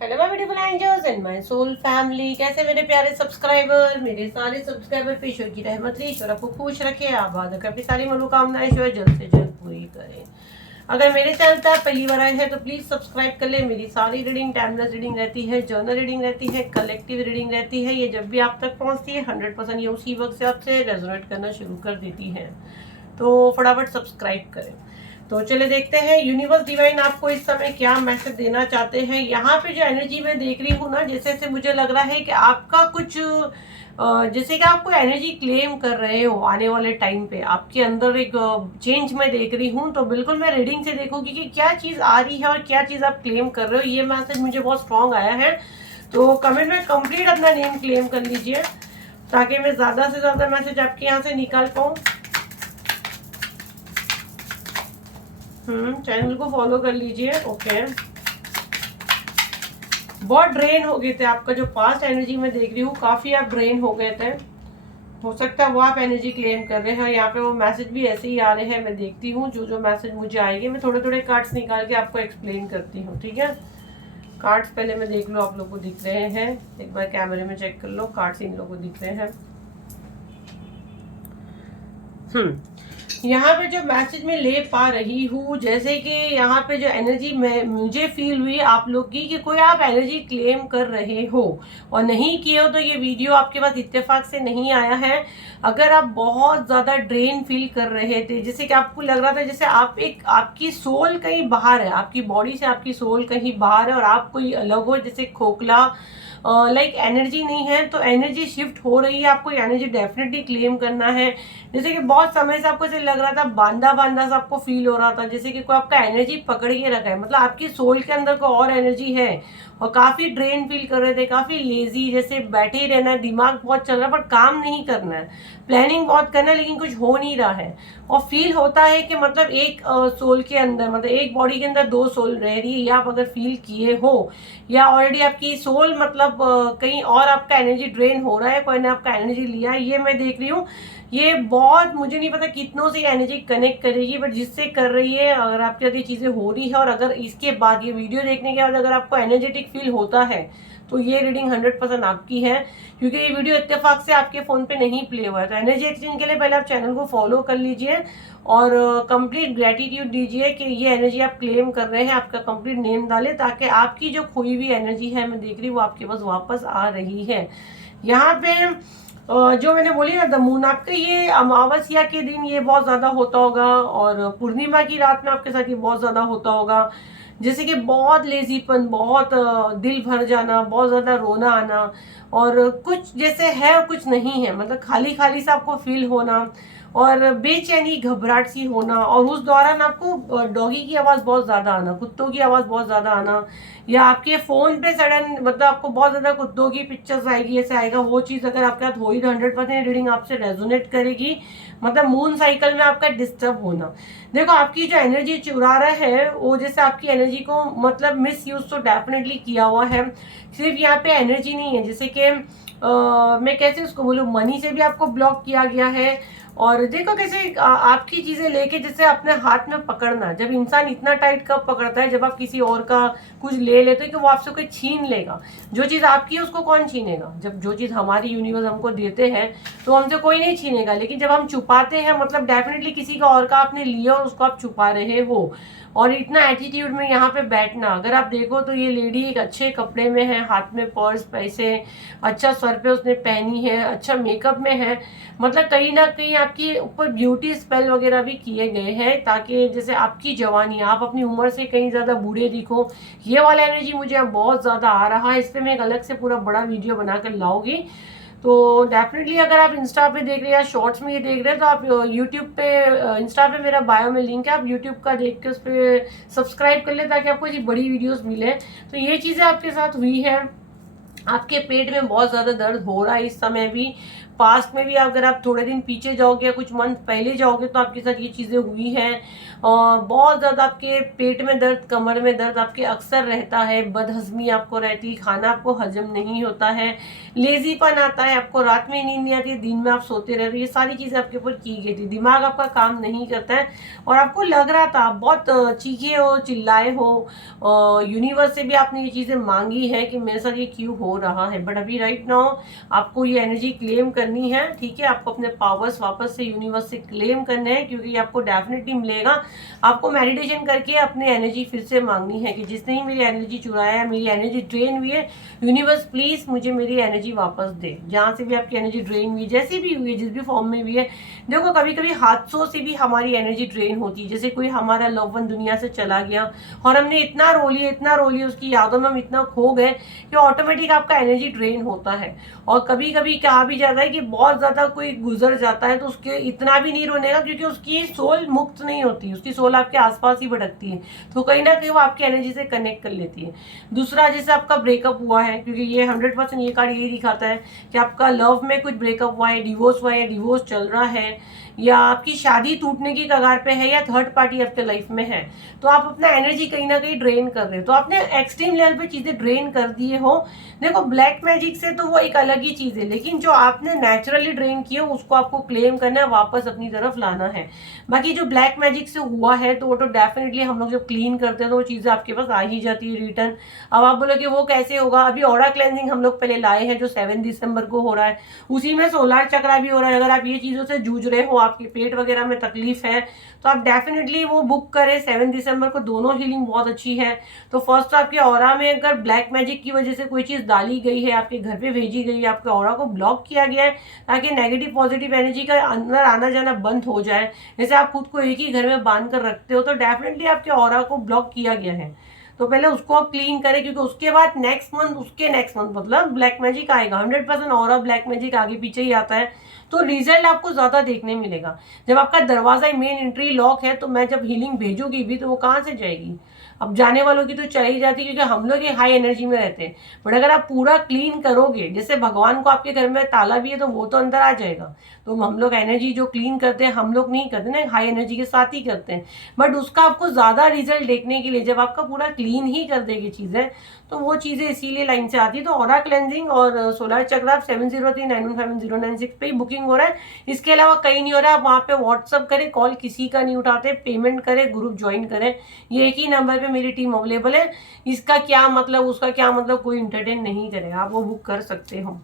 Hello my beautiful angels and my soul family. कैसे मेरे प्यारे सब्सक्राइबर, मेरे सारे सब्सक्राइबर पे ईश्वर की रहमत रही, ईश्वर आपको खुश रखे, आबाद रखे, अपनी सारी मनोकामनाएं ईश्वर जल्द से जल्द पूरी करे। अगर मेरे चैनल पर पहली बार आए हैं तो प्लीज सब्सक्राइब कर ले। मेरी सारी रीडिंग टाइमलेस रीडिंग रहती है, जर्नल रीडिंग रहती है, कलेक्टिव रीडिंग रहती है। ये जब भी आप तक पहुंचती है 100% ये उसी वक्त से आपसे रेजोनेट करना शुरू कर देती है, तो फटाफट सब्सक्राइब करें। तो चले देखते हैं यूनिवर्स डिवाइन आपको इस समय क्या मैसेज देना चाहते हैं। यहाँ पे जो एनर्जी मैं देख रही हूँ ना, जैसे जैसे मुझे लग रहा है कि आपका कुछ जैसे कि आप कोई एनर्जी क्लेम कर रहे हो आने वाले टाइम पे, आपके अंदर एक चेंज मैं देख रही हूँ। तो बिल्कुल मैं रीडिंग से देखूंगी कि क्या चीज़ आ रही है और क्या चीज़ आप क्लेम कर रहे हो। ये मैसेज मुझे बहुत स्ट्रांग आया है, तो कमेंट में कंप्लीट अपना नेम क्लेम कर लीजिए ताकि मैं ज़्यादा से ज़्यादा मैसेज आपके यहाँ से निकाल पाऊँ। चैनल को फॉलो कर लीजिए। ओके, बहुत ड्रेन हो गए थे, आपका जो पास्ट एनर्जी में देख रही हूँ काफी आप ड्रेन हो गए थे। हो सकता है वो आप एनर्जी क्लेम कर रहे हैं। यहाँ पे वो मैसेज भी ऐसे ही आ रहे हैं। मैं देखती हूँ जो जो मैसेज मुझे आएंगे, मैं थोड़े थोड़े कार्ड्स निकाल के आपको एक्सप्लेन करती हूँ, ठीक है। कार्ड्स पहले मैं देख लो, आप लोग को दिख रहे हैं, एक बार कैमरे में चेक कर लो, कार्ड्स इन लोगों को दिख रहे हैं। यहाँ पे जो मैसेज मैं ले पा रही हूँ, जैसे कि यहाँ पे जो एनर्जी में मुझे फील हुई आप लोग की, कि कोई आप एनर्जी क्लेम कर रहे हो और नहीं किए हो तो ये वीडियो आपके पास इत्तेफाक से नहीं आया है। अगर आप बहुत ज़्यादा ड्रेन फील कर रहे थे, जैसे कि आपको लग रहा था जैसे आपकी सोल कहीं बाहर है, आपकी बॉडी से आपकी सोल कहीं बाहर है और आप कोई अलग हो, जैसे खोखला लाइक एनर्जी नहीं है, तो एनर्जी शिफ्ट हो रही है। आपको एनर्जी डेफिनेटली क्लेम करना है। जैसे कि बहुत समय से आपको ऐसे लग रहा था, बांधा बांधा सा आपको फील हो रहा था, जैसे कि कोई आपका एनर्जी पकड़ के रखा है, मतलब आपकी सोल के अंदर कोई और एनर्जी है और काफी ड्रेन फील कर रहे थे, काफी लेजी, जैसे बैठे ही रहना है, दिमाग बहुत चल रहा है पर काम नहीं करना है, प्लानिंग बहुत करना है लेकिन कुछ हो नहीं रहा है। और फील होता है कि मतलब एक सोल के अंदर, मतलब एक बॉडी के अंदर दो सोल रह रही है, या आप अगर फील किए हो या ऑलरेडी आपकी सोल मतलब कहीं और आपका एनर्जी ड्रेन हो रहा है, कोई ने आपका एनर्जी लिया है, ये मैं देख रही हूँ। ये बहुत, मुझे नहीं पता कितनों से एनर्जी कनेक्ट करेगी, बट जिससे कर रही है, अगर आपके साथ ये चीज़ें हो रही है और अगर इसके बाद ये वीडियो देखने के बाद अगर आपको एनर्जेटिक फील होता है तो ये रीडिंग 100% आपकी है, क्योंकि ये वीडियो इत्तेफाक से आपके फ़ोन पे नहीं प्ले हुआ है। तो एनर्जी एक्सचेंज के लिए पहले आप चैनल को फॉलो कर लीजिए और कंप्लीट ग्रेटिट्यूड दीजिए कि ये एनर्जी आप क्लेम कर रहे हैं, आपका कंप्लीट नेम डालें ताकि आपकी जो खोई हुई एनर्जी है, मैं देख रही हूँ, वो आपके पास वापस आ रही है। यहाँ पे जो मैंने बोली ना, द मून, आपका ये अमावस्या के दिन ये बहुत ज़्यादा होता होगा और पूर्णिमा की रात में आपके साथ ये बहुत ज़्यादा होता होगा। जैसे कि बहुत लेजीपन, बहुत दिल भर जाना, बहुत ज़्यादा रोना आना और कुछ जैसे है और कुछ नहीं है, मतलब खाली खाली सा आपको फील होना और बेचैनी, घबराहट सी होना। और उस दौरान आपको डॉगी की आवाज़ बहुत ज़्यादा आना, कुत्तों की आवाज़ बहुत ज़्यादा आना, या आपके फ़ोन पे सडन मतलब आपको बहुत ज़्यादा कुत्तों की पिक्चर्स आएगी, ऐसे आएगा। वो चीज़ अगर आपके साथ हो ही तो 100% रीडिंग आपसे रेजोनेट करेगी। मतलब मून साइकिल में आपका डिस्टर्ब होना। देखो, आपकी जो एनर्जी चुरा रहा है वो, जैसे आपकी एनर्जी को मतलब मिस यूज तो डेफिनेटली किया हुआ है। सिर्फ यहाँ पे एनर्जी नहीं है, जैसे कि मैं कैसे उसको बोलूँ, मनी से भी आपको ब्लॉक किया गया है। और देखो कैसे आपकी चीजें लेके जैसे अपने हाथ में पकड़ना, जब इंसान इतना टाइट कब पकड़ता है, जब आप किसी और का कुछ ले लेते हो कि वो आपसे कोई छीन लेगा। जो चीज आपकी है उसको कौन छीनेगा? जब जो चीज हमारी यूनिवर्स हमको देते हैं तो हमसे कोई नहीं छीनेगा, लेकिन जब हम छुपाते हैं, मतलब डेफिनेटली किसी का और का आपने लिया और उसको आप छुपा रहे हो। और इतना एटीट्यूड में यहाँ पे बैठना, अगर आप देखो तो ये लेडी एक अच्छे कपड़े में है, हाथ में पर्स, पैसे, अच्छा सर पे उसने पहनी है, अच्छा मेकअप में है, मतलब कहीं ना कहीं आपके ऊपर ब्यूटी स्पेल वगैरह भी किए गए हैं ताकि जैसे आपकी जवानी, आप अपनी उम्र से कहीं ज्यादा बूढ़े दिखो। ये वाला एनर्जी मुझे बहुत ज्यादा आ रहा है, इस पर मैं एक अलग से पूरा बड़ा वीडियो बनाकर लाऊंगी। तो डेफिनेटली अगर आप इंस्टा पे देख रहे हैं या शॉर्ट्स में ये देख रहे हैं तो आप यूट्यूब पे, इंस्टा पे मेरा बायो में लिंक है, आप यूट्यूब का देख के उस पर सब्सक्राइब कर ले ताकि आपको ऐसी बड़ी वीडियोस मिले। तो ये चीज़ें आपके साथ हुई है। आपके पेट में बहुत ज़्यादा दर्द हो रहा है इस समय भी, पास्ट में भी अगर आप थोड़े दिन पीछे जाओगे या कुछ मंथ पहले जाओगे तो आपके साथ ये चीज़ें हुई हैं। और बहुत ज़्यादा आपके पेट में दर्द, कमर में दर्द आपके अक्सर रहता है, बदहज़मी आपको रहती है, खाना आपको हजम नहीं होता है, लेजीपन आता है, आपको रात में नींद नहीं आती है, दिन में आप सोते रहते हो, ये सारी चीज़ें आपके ऊपर की गई थी। दिमाग आपका काम नहीं करता है और आपको लग रहा था आप बहुत चीखे हो, चिल्लाए हो, यूनिवर्स से भी आपने ये चीज़ें मांगी है कि मेरे साथ ये क्यों हो रहा है। बट अभी राइट नाउ आपको ये एनर्जी क्लेम करनी है, ठीक है। आपको अपने पावर्स वापस से यूनिवर्स से क्लेम करने हैं, क्योंकि ये आपको डेफिनेटली मिलेगा। आपको मेडिटेशन करके अपनी एनर्जी फिर से मांगनी है कि जिसने ही मेरी एनर्जी चुराया है, मेरी एनर्जी ड्रेन हुई है, यूनिवर्स प्लीज मुझे मेरी एनर्जी वापस दे। जहाँ से भी आपकी एनर्जी ड्रेन हुई, जैसी भी हुई है, जिस भी फॉर्म में भी है। देखो कभी कभी हादसों से भी हमारी एनर्जी ड्रेन होती है। जैसे कोई हमारा लव वन दुनिया से चला गया और हमने इतना रो लिया उसकी यादों में हम इतना खो गए कि ऑटोमेटिक आपका एनर्जी ड्रेन होता है। और कभी कभी कहा भी जाता है कि बहुत ज्यादा कोई गुजर जाता है तो उसके इतना भी नहीं रोने का, क्योंकि उसकी सोल मुक्त नहीं होती, उसकी सोल आपके आसपास ही भटकती है, तो कहीं ना कहीं वो आपकी एनर्जी से कनेक्ट कर लेती है। दूसरा, जैसे आपका ब्रेकअप हुआ है, क्योंकि ये 100% ये कार्ड यही दिखाता है कि आपका लव में कुछ ब्रेकअप हुआ है, डिवोर्स हुआ है, डिवोर्स चल रहा है, या आपकी शादी टूटने की कगार पे है, या थर्ड पार्टी आपके लाइफ में है, तो आप अपना एनर्जी कहीं ना कहीं ड्रेन कर रहे हो, तो आपने एक्सट्रीम लेवल पे चीजें ड्रेन कर दिए हो। देखो ब्लैक मैजिक से तो वो एक अलग ही चीज है, लेकिन जो आपने नेचुरली ड्रेन किया उसको आपको क्लेम करना है, वापस अपनी तरफ लाना है। बाकी जो ब्लैक मैजिक से हुआ है तो वो तो डेफिनेटली हम लोग जब क्लीन करते हैं तो वो चीजें आपके पास आ ही जाती है रिटर्न। अब आप बोलोगे वो कैसे होगा, अभी ऑरा क्लेंजिंग हम लोग पहले लाए हैं जो 7 दिसंबर को हो रहा है, उसी में सोलर चक्रा भी हो रहा है। अगर आप ये चीजों से जूझ रहे हो, आपके पेट वगैरह में तकलीफ है, तो आप डेफिनेटली वो बुक करें 7 दिसंबर को। दोनों हीलिंग बहुत अच्छी है। तो फर्स्ट आपके ऑरा में अगर ब्लैक मैजिक की वजह से कोई चीज डाली गई है, आपके घर पे भेजी गई है, आपके ऑरा को ब्लॉक किया गया है ताकि नेगेटिव पॉजिटिव एनर्जी का अंदर आना जाना बंद हो जाए, जैसे आप खुद को एक ही घर में बांध कर रखते हो, तो डेफिनेटली आपके ऑरा को ब्लॉक किया गया है। तो पहले उसको आप क्लीन करें, क्योंकि उसके बाद नेक्स्ट मंथ, उसके नेक्स्ट मंथ मतलब ब्लैक मैजिक आएगा। 100% ऑरा ब्लैक मैजिक आगे पीछे ही आता है, तो रिजल्ट आपको ज्यादा देखने मिलेगा। जब आपका दरवाजा मेन एंट्री लॉक है, तो मैं जब हीलिंग भेजूंगी भी तो वो कहाँ से जाएगी, अब जाने वालों की तो चली जाती है, क्योंकि हम लोग ये हाई एनर्जी में रहते हैं। बट अगर आप पूरा क्लीन करोगे, जैसे भगवान को आपके घर में ताला भी है तो वो तो अंदर आ जाएगा, तो हम लोग एनर्जी जो क्लीन करते हैं हम लोग नहीं करते ना, हाई एनर्जी के साथ ही करते हैं। बट उसका आपको ज्यादा रिजल्ट देखने के लिए जब आपका पूरा क्लीन ही कर देगी चीजें, तो वो चीजें इसीलिए लाइन से आती है। तो ऑरा क्लेंजिंग और सोलर चक्र आप 7039157096 पे ही बुकिंग हो रहा है, इसके अलावा कहीं नहीं हो रहा है। आप वहाँ पे व्हाट्सअप करें, कॉल किसी का नहीं उठाते, पेमेंट करें, ग्रुप ज्वाइन करें, ये एक ही नंबर पे मेरी टीम अवेलेबल है। इसका क्या मतलब, उसका क्या मतलब, कोई इंटरटेन नहीं करेगा, आप वो बुक कर सकते हो।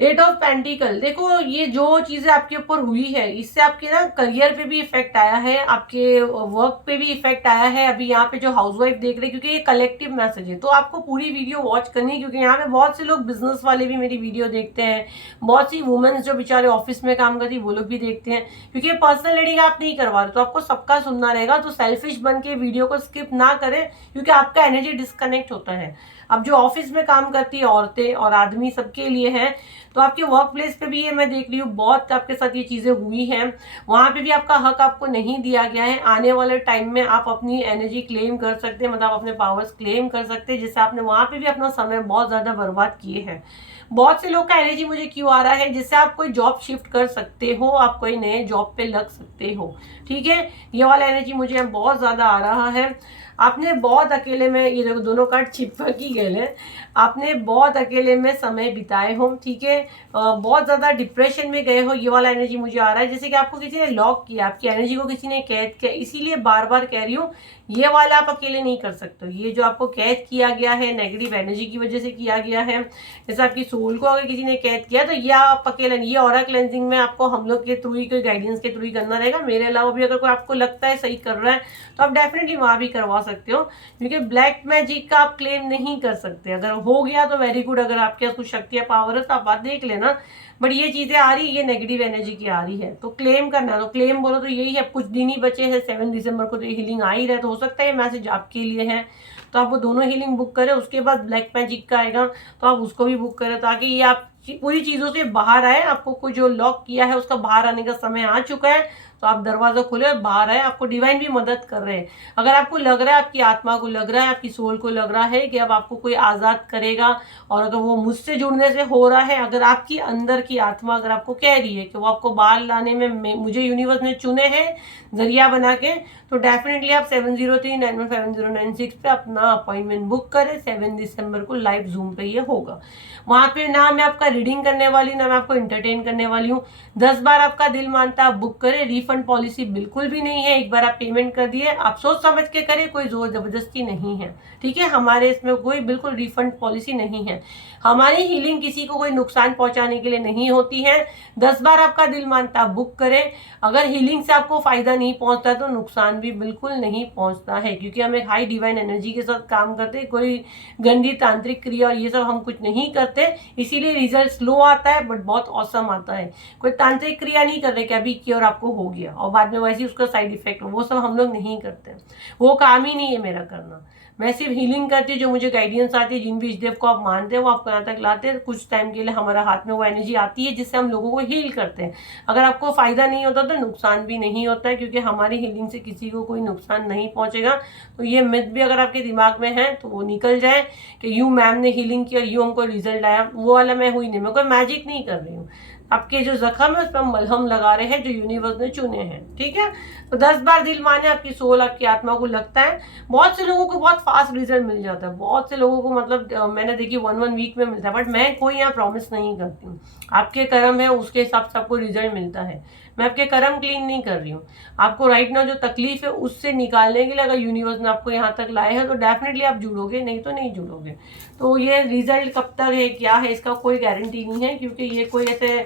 8 ऑफ पेंटिकल, देखो ये जो चीजें आपके ऊपर हुई है इससे आपके ना करियर पे भी इफेक्ट आया है, आपके वर्क पे भी इफेक्ट आया है। अभी यहाँ पे जो हाउसवाइफ देख रहे हैं, क्योंकि ये कलेक्टिव मैसेज है, तो आपको पूरी वीडियो वॉच करनी है, क्योंकि यहाँ पे बहुत से लोग बिजनेस वाले भी मेरी वीडियो देखते हैं, बहुत सी वुमेन्स जो बेचारे ऑफिस में काम करती है वो लोग भी देखते हैं, क्योंकि पर्सनल रीडिंग आप नहीं करवा रहे तो आपको सबका सुनना रहेगा। तो सेल्फिश बन के वीडियो को स्किप ना करें, क्योंकि आपका एनर्जी डिस्कनेक्ट होता है। अब जो ऑफिस में काम करती है औरतें और आदमी सबके लिए है, तो आपके वर्क प्लेस पे भी ये मैं देख रही हूँ बहुत आपके साथ ये चीजें हुई हैं, वहां पे भी आपका हक आपको नहीं दिया गया है। आने वाले टाइम में आप अपनी एनर्जी क्लेम कर सकते हैं, मतलब अपने पावर्स क्लेम कर सकते हैं, जिससे आपने वहां पे भी अपना समय बहुत ज्यादा बर्बाद किए हैं। बहुत से लोग का एनर्जी मुझे क्यों आ रहा है, जिससे आप कोई जॉब शिफ्ट कर सकते हो, आप कोई नए जॉब पे लग सकते हो, ठीक है। ये वाला एनर्जी मुझे बहुत ज्यादा आ रहा है। आपने बहुत अकेले में, ये देखो दोनों कार्ड चिपक ही गए हैं, आपने बहुत अकेले में समय बिताए हो, ठीक है। बहुत ज्यादा डिप्रेशन में गए हो, ये वाला एनर्जी मुझे आ रहा है, जैसे कि आपको किसी ने लॉक किया, आपकी एनर्जी को किसी ने कैद किया। इसीलिए बार बार कह रही हूँ, ये वाला आप अकेले नहीं कर सकते। ये जो आपको कैद किया गया है नेगेटिव एनर्जी की वजह से किया गया है, जैसे आपकी सोल को अगर किसी ने कैद किया, तो ये आप अकेले नहीं। ये ऑरा क्लेंजिंग में आपको हम लोग के थ्रू ही, कोई गाइडेंस के थ्रू ही करना रहेगा। मेरे अलावा भी अगर कोई आपको लगता है सही कर रहा है तो आप डेफिनेटली वहां भी करवा सकते हो, क्योंकि ब्लैक मैजिक का आप क्लेम नहीं कर सकते। अगर हो गया तो वेरी गुड, अगर आपके पास कुछ शक्ति या पावर है तो आप बात देख लेना। बट ये चीजें आ रही, ये नेगेटिव एनर्जी की आ रही है, तो क्लेम करना, तो क्लेम बोलो तो यही है। कुछ दिन ही बचे हैं, 7 दिसंबर को तो ये हीलिंग आ ही रहा है, तो हो सकता है ये मैसेज आपके लिए है, तो आप वो दोनों हीलिंग बुक करें। उसके बाद ब्लैक मैजिक का आएगा तो आप उसको भी बुक करें, ताकि ये आप पूरी चीजों से बाहर आए। आपको कोई जो लॉक किया है उसका बाहर आने का समय आ चुका है, तो आप दरवाजा खोले और बाहर आए, आपको डिवाइन भी मदद कर रहे हैं। अगर आपको लग रहा है, आपकी आत्मा को लग रहा है, आपकी सोल को लग रहा है कि अब आपको कोई आज़ाद करेगा, और अगर वो मुझसे जुड़ने से हो रहा है, अगर आपकी अंदर की आत्मा अगर आपको कह रही है कि वो आपको बाहर लाने में मुझे यूनिवर्स ने चुने हैं जरिया बना के, तो डेफिनेटली आप 7039157096 पे अपना अपॉइंटमेंट बुक करें। 7 दिसंबर को लाइव जूम पे ये होगा। वहाँ पे ना मैं आपका रीडिंग करने वाली हूँ, ना मैं आपको एंटरटेन करने वाली हूँ। 10 बार आपका दिल मानता आप बुक करें, रिफंड पॉलिसी बिल्कुल भी नहीं है। एक बार आप पेमेंट कर दिए, आप सोच समझ के करें, कोई जोर जबरदस्ती नहीं है, ठीक है। हमारे इसमें कोई बिल्कुल रिफंड पॉलिसी नहीं है। हमारी हीलिंग किसी को कोई नुकसान पहुंचाने के लिए नहीं होती है। 10 बार आपका दिल मानता आप बुक करें। अगर हीलिंग से आपको फायदा नहीं पहुंचता तो नुकसान भी बिल्कुल नहीं पहुंचता है, क्योंकि हम एक हाई डिवाइन एनर्जी के साथ काम करते हैं। कोई गंदी तांत्रिक क्रिया और ये सब हम कुछ नहीं करते, इसीलिए रिजल्ट स्लो आता है बट बहुत औसम आता है। कोई तांत्रिक क्रिया नहीं कर रहे कि अभी किया और आपको हो गया और बाद में वैसे उसका साइड इफेक्ट हो, वो सब हम लोग नहीं करते। वो काम ही नहीं है मेरा करना। मैं सिर्फ हीलिंग करती हूँ, जो मुझे गाइडेंस आती है, जिन भी इष्टदेव को आप मानते हैं वो आपको यहाँ तक लाते हैं। कुछ टाइम के लिए हमारा हाथ में वो एनर्जी आती है जिससे हम लोगों को हील करते हैं। अगर आपको फायदा नहीं होता तो नुकसान भी नहीं होता है, क्योंकि हमारी हीलिंग से किसी को कोई नुकसान नहीं पहुंचेगा। तो ये मिथ भी अगर आपके दिमाग में है तो वो निकल जाए कि यूं मैम ने हीलिंग किया, यूं हमको रिजल्ट आया, वो वाला मैं हुई नहीं। मैं कोई मैजिक नहीं कर रही हूँ। आपके जो जख्म है उस पर हम मलहम लगा रहे हैं जो यूनिवर्स ने चुने हैं, ठीक है। तो 10 बार दिल माने, आपकी सोल आपकी आत्मा को लगता है। बहुत से लोगों को बहुत फास्ट रिजल्ट मिल जाता है, बहुत से लोगों को मतलब मैंने देखी 1 वीक में मिलता है, बट मैं कोई यहाँ प्रॉमिस नहीं करती हूँ। आपके कर्म है उसके हिसाब से आपको रिजल्ट मिलता है। मैं आपके कर्म क्लीन नहीं कर रही हूँ। आपको राइट नाउ जो तकलीफ है उससे निकालने के लिए अगर यूनिवर्स ने आपको यहाँ तक लाए हैं तो डेफिनेटली आप जुड़ोगे, नहीं तो नहीं जुड़ोगे। तो ये रिजल्ट कब तक है क्या है इसका कोई गारंटी नहीं है, क्योंकि ये कोई ऐसे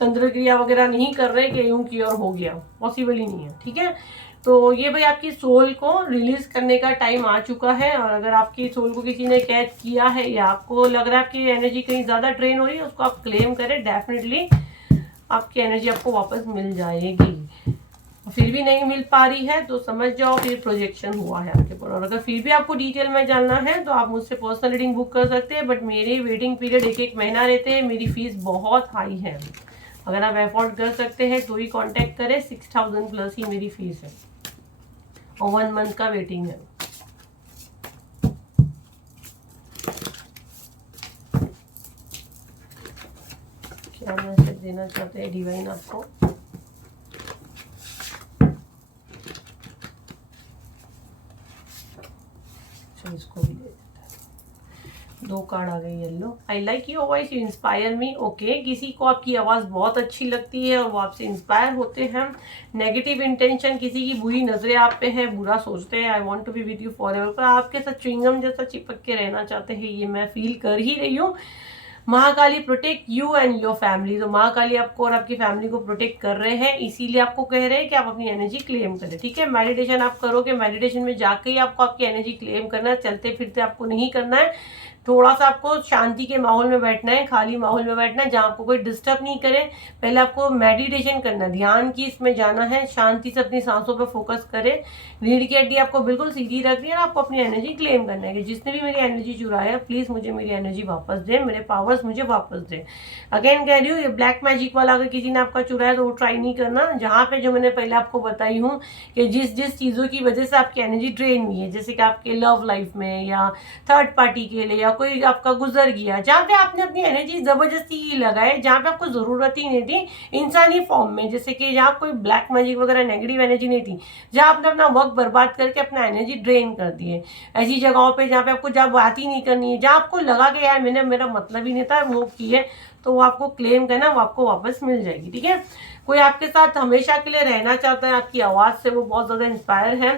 तंत्र क्रिया वगैरह नहीं कर रहे कि यूं किया और हो गया, पॉसिबल ही नहीं है, ठीक है। तो ये भाई आपकी सोल को रिलीज करने का टाइम आ चुका है। और अगर आपकी सोल को किसी ने कैद किया है या आपको लग रहा है आपकी एनर्जी कहीं ज़्यादा ड्रेन हो रही है, उसको आप क्लेम करें, डेफिनेटली आपकी एनर्जी आपको वापस मिल जाएगी। फिर भी नहीं मिल पा रही है तो समझ जाओ फिर प्रोजेक्शन हुआ है आपके ऊपर। और अगर फिर भी आपको डिटेल में जानना है तो आप मुझसे पर्सनल रीडिंग बुक कर सकते हैं, बट मेरे वेटिंग पीरियड 1-1 महीना रहते हैं। मेरी फीस बहुत हाई है, अगर आप अफोर्ड कर सकते हैं तो ही कांटेक्ट करें। 6000 प्लस ही मेरी फीस है और 1 मंथ का वेटिंग है। क्या मैसेज देना चाहते हैं डिवाइन आपको? इसको भी दे देता है। 2 कार्ड आ गए yellow. I like your voice, you inspire me. Okay, किसी को आपकी आवाज़ बहुत अच्छी लगती है और वो आपसे इंस्पायर होते हैं। नेगेटिव इंटेंशन, किसी की बुरी नजरें आप पे है, बुरा सोचते हैं, I want to be with you forever, पर आपके साथ च्युइंगम जैसा चिपक के रहना चाहते हैं, ये मैं फील कर ही रही हूँ। Mahakali protect you and your family. तो महाकाली आपको और आपकी फैमिली को प्रोटेक्ट कर रहे हैं, इसीलिए आपको कह रहे हैं कि आप अपनी एनर्जी क्लेम करें, ठीक है। मेडिटेशन आप करोगे, मेडिटेशन में जाके ही आपको आपकी एनर्जी क्लेम करना है, चलते फिरते आपको नहीं करना है। थोड़ा सा आपको शांति के माहौल में बैठना है, खाली माहौल में बैठना है जहाँ आपको कोई डिस्टर्ब नहीं करे। पहले आपको मेडिटेशन करना है, ध्यान की इसमें जाना है, शांति से अपनी सांसों पर फोकस करें। रीढ़ की हड्डी आपको बिल्कुल सीधी रखनी है और आपको अपनी एनर्जी क्लेम करना है कि जिसने भी मेरी एनर्जी चुराया है प्लीज मुझे मेरी एनर्जी वापस दे, मेरे पावर्स मुझे वापस दे। अगेन कह रही हूँ, ये ब्लैक मैजिक वाला अगर किसी ने आपका चुराया तो वो ट्राई नहीं करना। जहाँ पे जो मैंने पहले आपको बताई हूँ कि जिस चीज़ों की वजह से आपकी एनर्जी ड्रेन हुई है, जैसे कि आपके लव लाइफ में या थर्ड पार्टी के लिए या कोई आपका गुजर गया, जहाँ पे आपने अपनी एनर्जी जबरदस्ती ही लगाए, जहाँ पे आपको जरूरत ही नहीं थी, इंसानी फॉर्म में, जैसे कि जहाँ कोई ब्लैक मैजिक वगैरह नेगेटिव एनर्जी नहीं थी, जहाँ आपने अपना वक्त बर्बाद करके अपना एनर्जी ड्रेन कर दिए। ऐसी जगहों पे जहाँ पे आपको जब बात ही नहीं करनी है, जहाँ आपको लगा कि यार मेरा मतलब ही नहीं था, वो किए, तो वो आपको क्लेम करना, वो आपको वापस मिल जाएगी, ठीक है। कोई आपके साथ हमेशा के लिए रहना चाहता है, आपकी आवाज़ से वो बहुत ज़्यादा इंस्पायर है,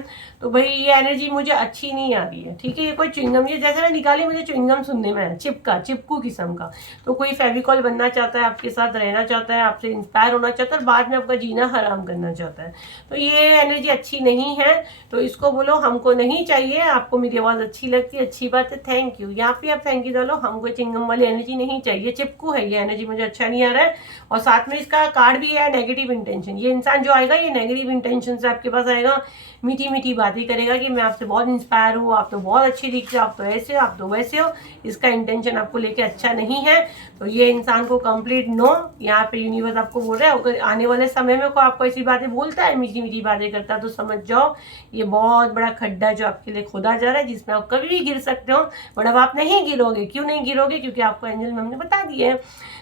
तो भाई ये एनर्जी मुझे अच्छी नहीं आ रही है, ठीक है। ये कोई च्युइंगम, ये जैसे मैं निकाली मुझे च्युइंगम सुनने में है, चिपकू किस्म का। तो कोई फेविकॉल बनना चाहता है, आपके साथ रहना चाहता है, आपसे इंस्पायर होना चाहता है, बाद में आपका जीना हराम करना चाहता है, तो ये एनर्जी अच्छी नहीं है। तो इसको बोलो हमको नहीं चाहिए, आपको मेरी आवाज़ अच्छी लगती है, अच्छी बात है, थैंक यू। यहाँ पे आप थैंक यू डालो, हमको च्युइंगम वाली एनर्जी नहीं चाहिए, चिपकू है ये एनर्जी, मुझे अच्छा नहीं आ रहा है। और साथ में इसका कार्ड भी है नेगेटिव इंटेंशन। ये इंसान जो आएगा ये नेगेटिव इंटेंशन से आपके पास आएगा, मीठी मीठी बातें करेगा कि मैं आपसे बहुत इंस्पायर हूँ, आप तो बहुत अच्छी दिखते हो, आप तो ऐसे हो, आप तो वैसे हो। इसका इंटेंशन आपको लेके अच्छा नहीं है, तो ये इंसान को कंप्लीट नो। यहाँ पे यूनिवर्स आपको बोल रहा है अगर आने वाले समय में कोई आपको ऐसी बातें बोलता है, मीठी मीठी बातें करता है, तो समझ जाओ ये बहुत बड़ा खड्डा जो आपके लिए खोदा जा रहा है, जिसमें आप कभी भी गिर सकते हो। बट अब आप नहीं गिरोगे। क्यों नहीं गिरोगे? क्योंकि आपको एंजल मैम ने बता दिए है,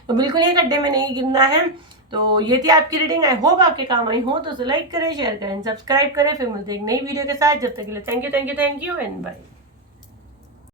तो बिल्कुल ये गड्ढे में नहीं गिरना है। तो ये थी आपकी रीडिंग। आई होप आपके काम आई हो, तो लाइक करें, शेयर करें, सब्सक्राइब करें। फिर मिलते हैं एक नई वीडियो के साथ। जब तक के लिए थैंक यू एंड बाय।